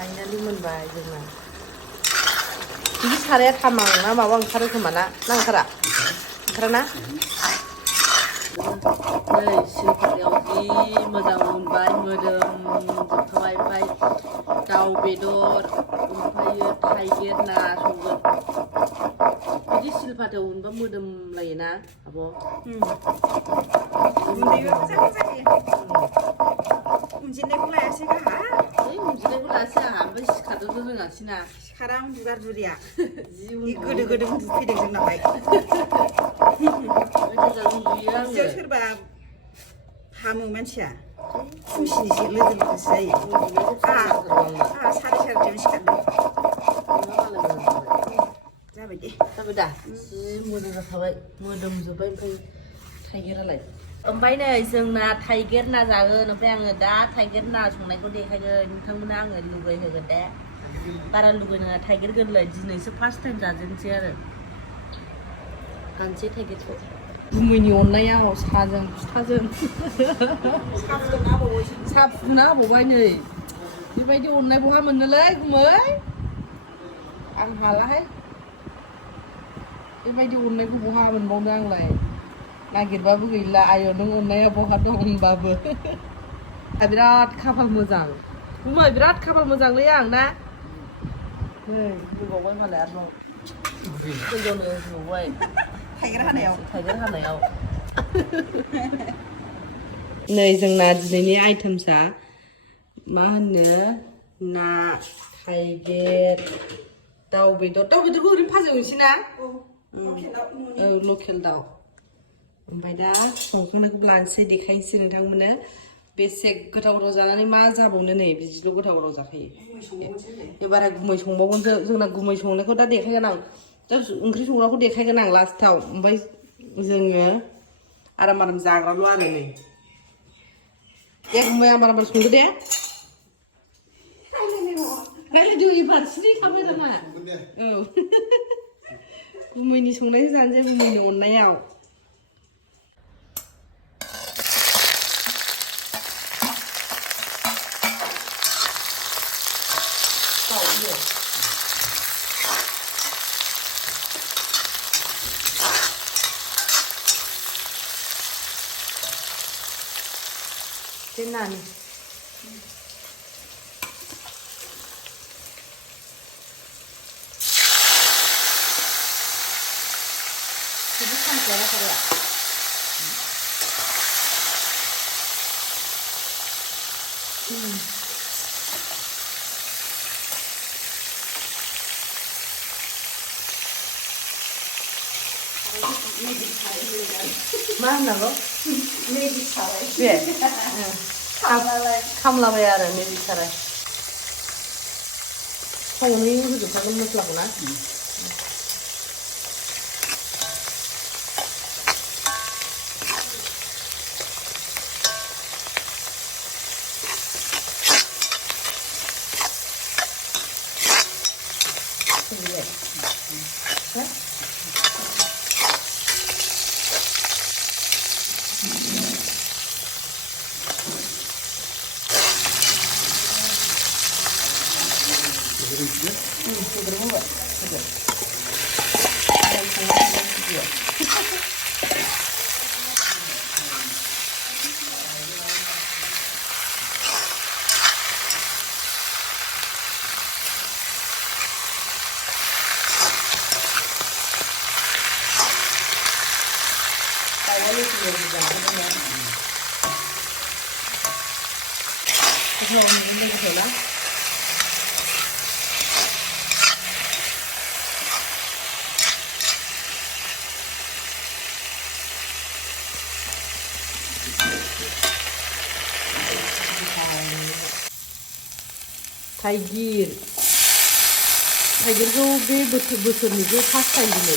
Finally मोनबाय जोंना बिदि साराया थामां ना माबा ओंखारो खोमा ना ओंखारा ना नै सिलपातायाव जि मोजां मोनबाय मोदोमजोबखाबाय ओमफ्राय दाउ बेदर ओमफ्रायो थाइगिर ना संगोन बिदि सिलपातायाव मोनबा मोदोमलायोना आब' उन्दैबो मोजां जायो उनजिनायखौ लायासै गाहा उनजिनायखौ लायासै आंहा ओमफ्राय सिखारनोथ' रोङासैना सिखारा उन्दुगार जुरिया जि गोदो गोदो उन्दुफैदों जोंनावहाय बिदियाव सोरबा हामो मानसिया फुंसिनिसो लोगो लोगोसो जायो आंहा 4:30 सिखारदों जाबाय दे जाबाय दा जि मोजां जाखाबाय मोदोमजोब्बाय ओमफ्राय थाइगिरालाय ओमफ्राय नै जोंना थाइगिर ना जागोन ओमफ्राय आङो दा थाइगिर ना संनायखौ देखायगोन नोंथांमोना आङो लुगैहोगोन दे बारा लुगैनाङा थाइगिर गोरलै दिनैसो फार्स्ट टाइम जाजेनसै आरो गानसै थाइगिरखौ गुमैनि अननायाव साजों फिथाजों साहा फुदुंना होबावबाय नै बेबायदि अननाय बहा मोननोलै गुमै आं हालाहाय बेबायदि अननायखौ बहा मोनबावनो आंलाय नागिरबाबो गैला आय' नों अननाया बहा दं होनबाबो बिराद खाफाल मोजां गुमै बिराद खाफाल मोजांलै आं ना नै होबावबाय मालाय आरो गोजौनो होबावबाय थाइगिर हानायाव नै जोंना दिनैनि आइटेमसा मा होनो ना थाइगिर दाउ बेदरखौ ओरैनो भाजा एवनोसै ना लकेल दाउ ओमफ्राय दा संखांनायखौ लानोसै देखायनोसै नोंथांमोननो बेसे गोथाव गोथाव जानानै मा जाबावनो नै बिदिल' गोथाव गोथाव जाखायो एबारहाय गुमै संबावगोनसो जोंना गुमै संनायखौ दा देखायगोन आं दा ओंख्रि संग्राखौ देखायगोन आं लास्टाव ओमफ्राय जोङो आराम जाग्राल' आरो नै दे गुमै आराम संदो दे रायलायदो फारसेनि खामानिया औ गुमैनि संनायखौ जानोसै गुमैनि अननायाव नानि jadi sampai karya mana lo? Magic saray. Yeah. खामलाबाय आरो मेजिक साराय संनि होजोबखागोन मस्लाखौ ना थाइगिरखौ बे बोसोरनिखौ फार्स्ट टाइम दिनै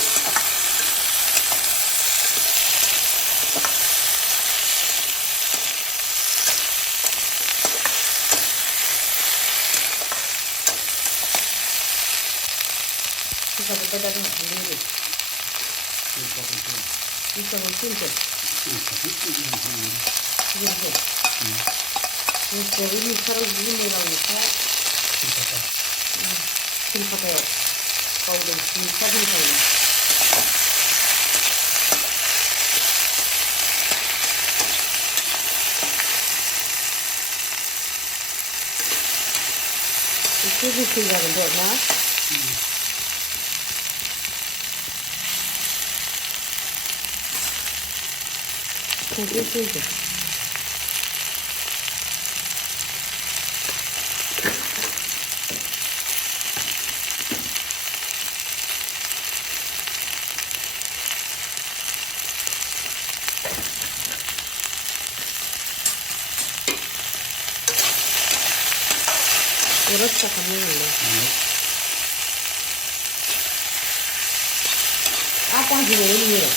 ขึ้นเข้าไปเอาเดี๋ยวมีข้าวที่ใส่เลยที่ที่คุยกันเดี๋ยวนะที่ที่คุยกันรสจะทำยังไงเลยapa sih ini ya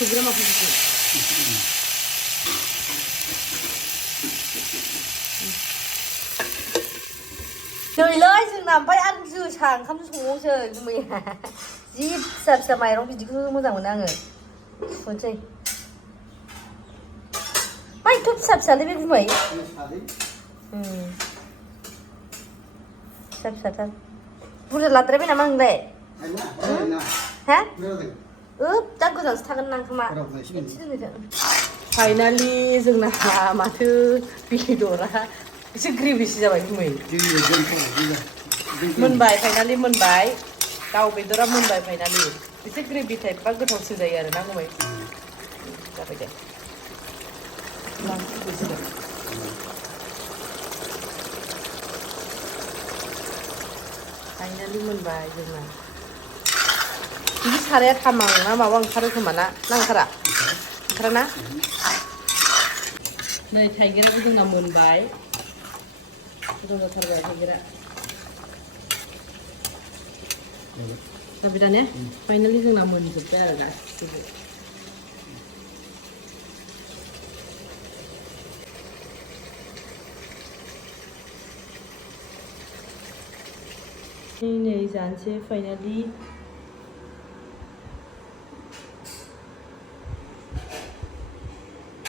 segera masuk ke trời ơi chừng nào phải ăn dư chàng không xuống trời của mình dịp sập sập mày nó bị cứ muốn rằng mình đang rồi muốn chơi mày thúc sập sập lên bên mày sập sập sập buổi lát nữa bên nào mang về hả chắc có rằng thằng năng không ạ finally जोंना माथो बेदरा एसे ग्रेभिसो जाबाय गुमै मोनबाय finally मोनबाय दाउ बेदरा मोनबाय फाइनालि एसे ग्रेभि टाइपबा गोथावसिन जायो आरो ना गुमै जाबाय दे फाइनालि मोनबाय जोंना बिदि साराया थामां ना माबा ओंखारो खोमा ना नांखारा ओंखारा ना नै थाइगिराबो जोंना मोनबाय गोथाव जाथारबाय थाइगिरा जाबाय दा ने फाइनालि जोंना मोनजोब्बाय आरो गासिबो नै जानोसै फाइनालि